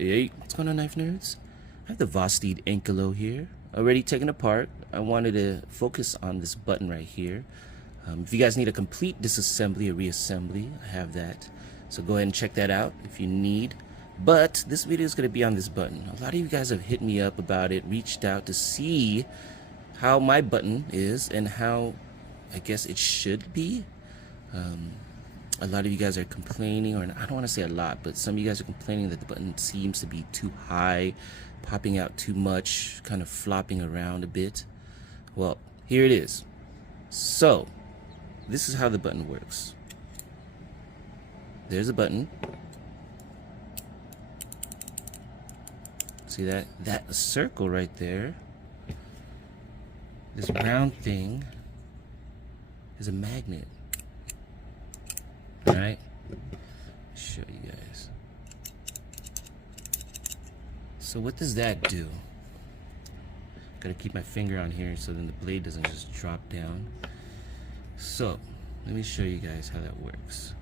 Hey, what's going on, knife nerds? I have the Vosteed Ankylo here, already taken apart. I wanted to focus on this button right here. If you guys need a complete disassembly or reassembly, I have that. So go ahead and check that out if you need. But this video is going to be on this button. A lot of you guys have hit me up about it, reached out to see how my button is and how I guess it should be. A lot of you guys are complaining, or I don't want to say a lot, but some of you guys are complaining that the button seems to be too high, popping out too much, kind of flopping around a bit. Well, here it is. So, this is how the button works. There's a button. See that? That circle right there, this round thing, is a magnet. Alright, show you guys. So what does that do? Gotta keep my finger on here so then the blade doesn't just drop down. So let me show you guys how that works.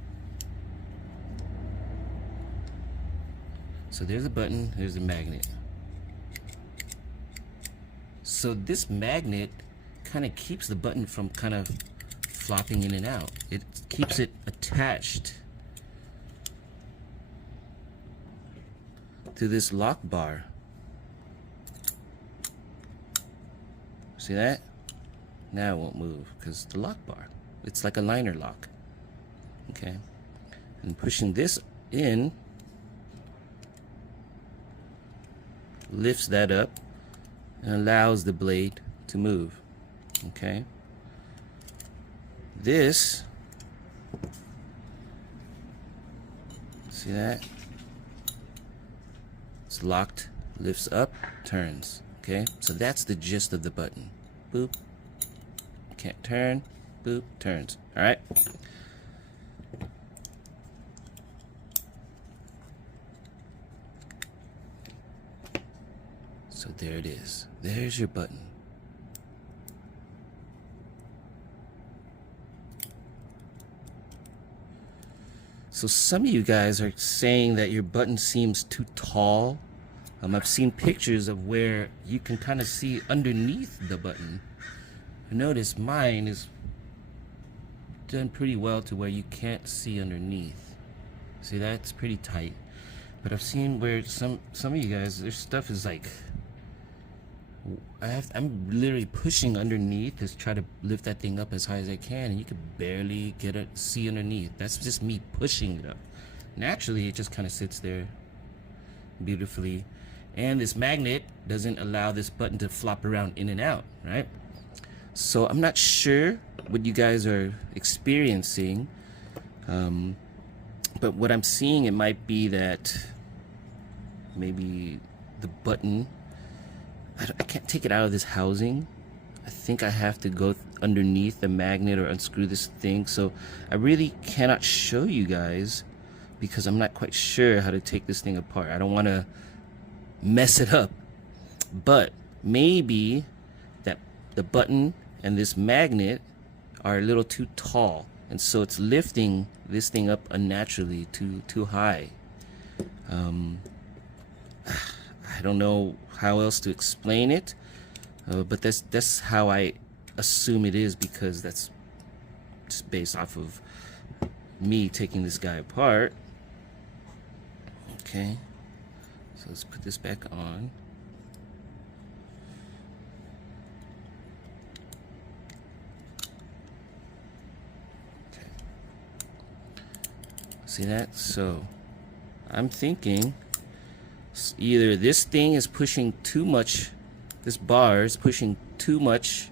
So there's a button, there's a magnet. So this magnet kind of keeps the button from kind of flopping in and out. It keeps it attached to this lock bar. See that? Now it won't move because the lock bar. It's like a liner lock. Okay. And pushing this in lifts that up and allows the blade to move. Okay. This, see that? It's locked, lifts up, turns. Okay, so that's the gist of the button. Boop, can't turn, boop, turns. All right. So there it is. There's your button. So some of you guys are saying that your button seems too tall. I've seen pictures of where you can kind of see underneath the button. Notice mine is done pretty well to where you can't see underneath. See, that's pretty tight. But I've seen where some of you guys, their stuff is like, I'm literally pushing underneath to try to lift that thing up as high as I can, and you can barely see underneath. That's just me pushing it up. Naturally, it just kind of sits there beautifully, and this magnet doesn't allow this button to flop around in and out, right? So I'm not sure what you guys are experiencing, but what I'm seeing, it might be that maybe the button, I can't take it out of this housing. I think I have to go underneath the magnet or unscrew this thing. So I really cannot show you guys because I'm not quite sure how to take this thing apart. I don't want to mess it up. But maybe that the button and this magnet are a little too tall, and so it's lifting this thing up unnaturally too high. I don't know how else to explain it, but that's how I assume it is, because that's just based off of me taking this guy apart. Okay, so let's put this back on. Okay, see that? So I'm thinking either this thing is pushing too much, this bar is pushing too much,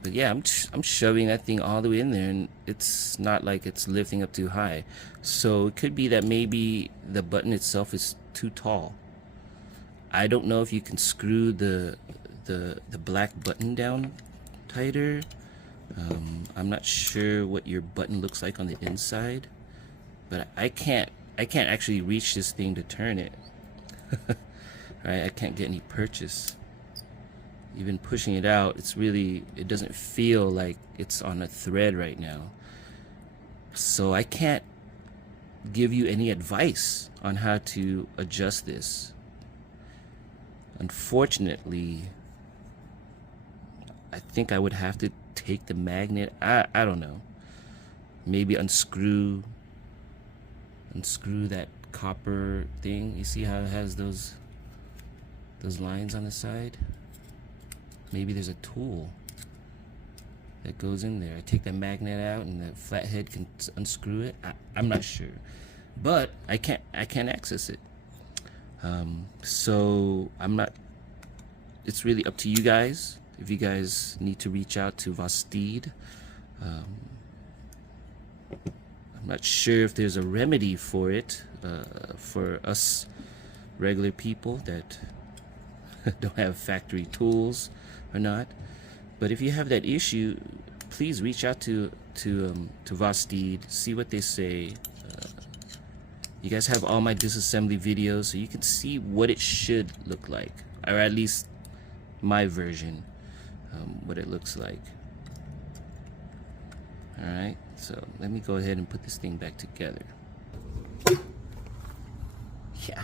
but yeah, I'm shoving that thing all the way in there, and it's not like it's lifting up too high. So it could be that maybe the button itself is too tall. I don't know if you can screw the black button down tighter. I'm not sure what your button looks like on the inside, but I can't actually reach this thing to turn it. Right? I can't get any purchase. Even pushing it out, it doesn't feel like it's on a thread right now. So I can't give you any advice on how to adjust this. Unfortunately, I think I would have to take the magnet. I don't know. Maybe unscrew that copper thing. You see how it has those lines on the side? Maybe there's a tool that goes in there. I take the magnet out and the flathead can unscrew it. I'm not sure, but I can't access it. So I'm not. It's really up to you guys. If you guys need to reach out to Vosteed, I'm not sure if there's a remedy for it for us regular people that don't have factory tools or not. But if you have that issue, please reach out to Vosteed, see what they say. You guys have all my disassembly videos, so you can see what it should look like, or at least my version, what it looks like. Alright, so let me go ahead and put this thing back together. Yeah.